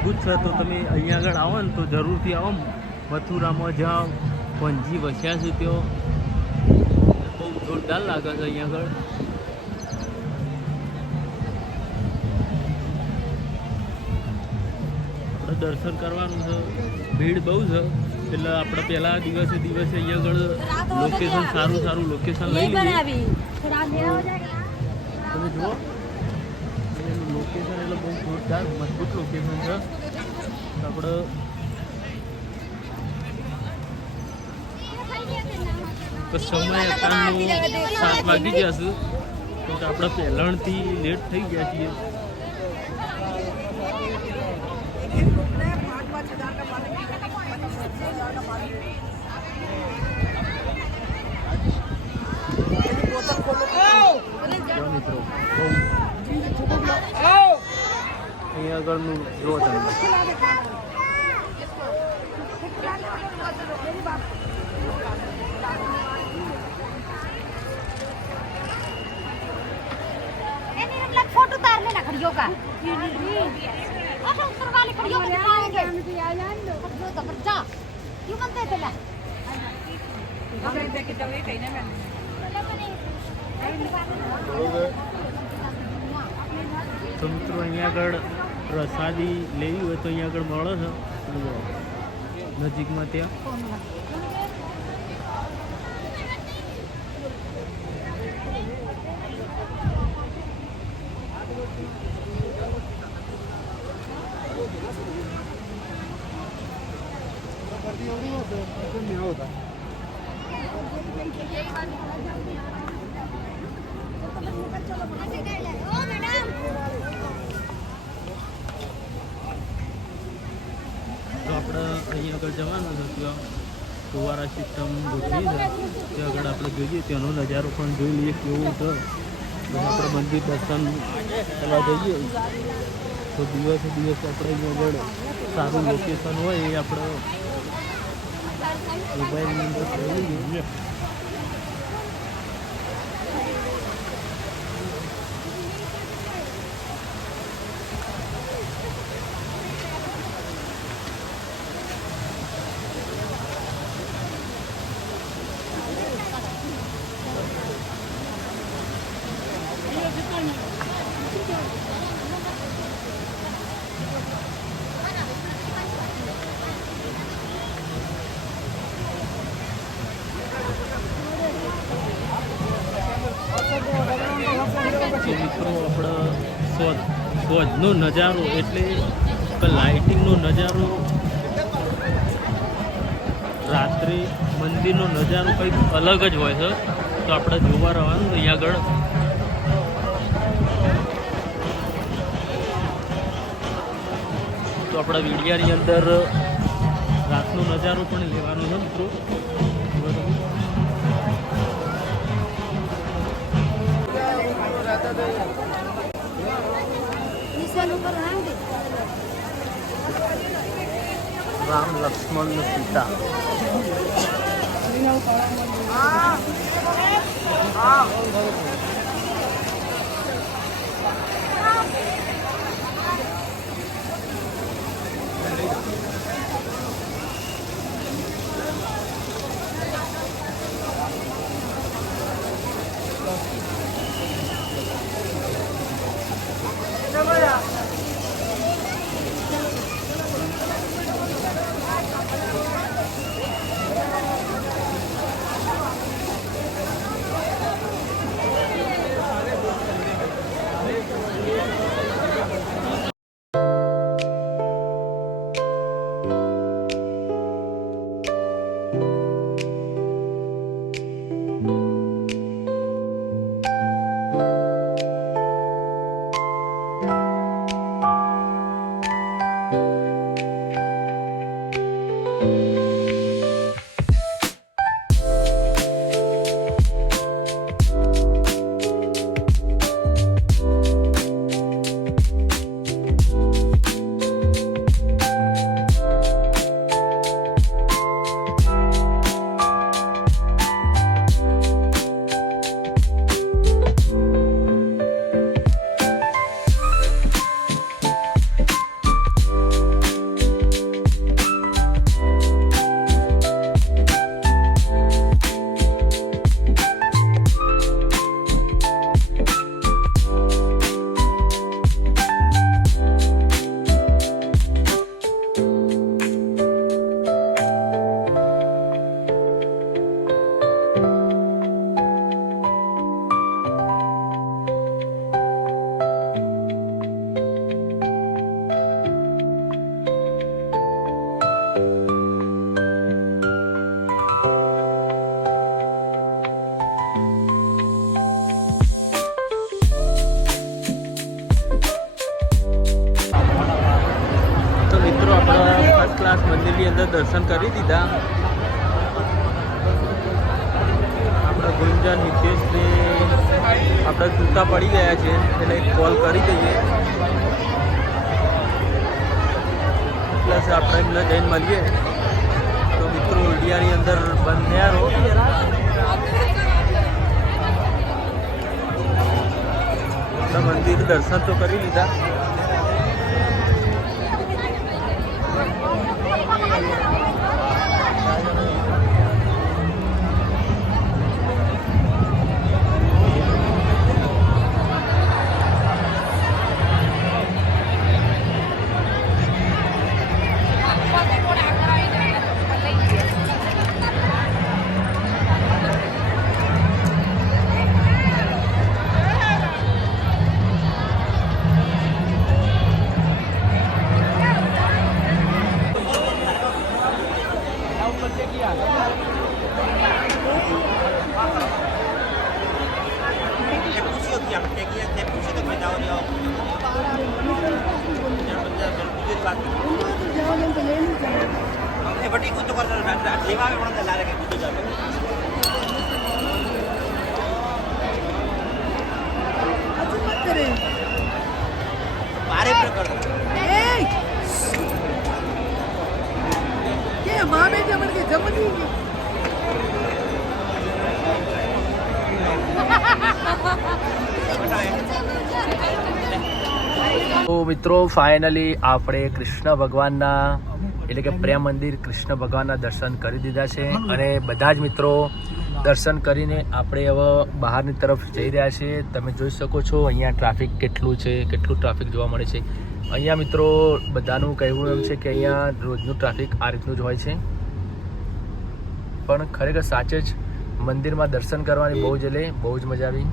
અદ્ભુત છે. તો તમે અહીંયા આગળ આવો ને તો જરૂરથી આવો. મથુરામાં જ્યાં પંજી વસ્યા છે ત્યાં બહુ જોરદાર લાગે છે અહીંયા આગળ. આપણે દર્શન કરવાનું છે, ભીડ બહુ છે એટલે આપણે પહેલા દિવસે અહીંયા આગળ લોકેશન સારું લોકેશન લઈ લઈએ. તમે જુઓ લોકેશન એટલે બહુ જોરદાર મજબૂત લોકેશન છે. આપણે તો સમય અત્યારનો 7 વાગી ગયા છે તો આપણે પહેલાંથી લેટ થઈ ગયા છીએ. મિત્રો અહીંયા આગળનું જો તમે फोटो उतार लेना खड़ियों का अच्छा ऊपर वाले खड़ियों का दिखाएंगे तो पर जा क्यों बनते थे ला अगर देखे तो ये कहीं ना मैं તો મિત્રો અહીંયા આગળ પ્રસાદી લેવી હોય તો અહીંયા આગળ મળે છે નજીકમાં ત્યાં. તો આપણે અહીં આગળ જવાનું છે ત્યાં ફુવારા સિસ્ટમ ગોઠવી છે ત્યાં આગળ આપણે જોઈએ ત્યાંનો નજારો પણ જોઈ લઈએ કેવું છે. આપણે મંદિર દર્શન કરવા જઈએ તો દિવસે આપણે અહીં આગળ સારું લોકેશન હોય એ આપણે મોબાઈલની અંદર જોઈ લઈએ. મિત્રો આપણે સ્વજનો નજારો એટલે લાઇટિંગનો નજારો, રાત્રે મંદિરનો નજારો કંઈક અલગ જ હોય છે. તો આપણે જોવા રહેવાનું અહીંયા આગળ. તો આપણા વિડીયાની અંદર રાતનો નજારો પણ લેવાનો છે મિત્રો. રામ લક્ષ્મણ સીતા અંદર દર્શન કરી દીધા. આપણા ગુંજન નિતેશને આપણા જૂતા પડી ગયા છે એટલે એક કોલ કરી દઈએ, પ્લસ આપણે એમને જઈને મળીએ. તો મિત્રો ઇન્ડિયાની અંદર બન્યા રહો. આપણા મંદિર દર્શન તો કરી લીધા. તો મિત્રો ફાઇનલી આપણે કૃષ્ણ ભગવાનના એટલે કે પ્રેમ મંદિર કૃષ્ણ ભગવાનના દર્શન કરી દીધા છે અને બધા જ મિત્રો દર્શન કરીને આપણે હવે બહારની તરફ જઈ રહ્યા છીએ. તમે જોઈ શકો છો અહીંયા ટ્રાફિક કેટલું છે, કેટલું ટ્રાફિક જોવા મળે છે અહીંયા. મિત્રો બધાનું કહેવું એમ છે કે અહીંયા રોજનું ટ્રાફિક આ રીતનું જ હોય છે, પણ ખરેખર સાચે જ મંદિરમાં દર્શન કરવાની બહુ જ મજા આવી.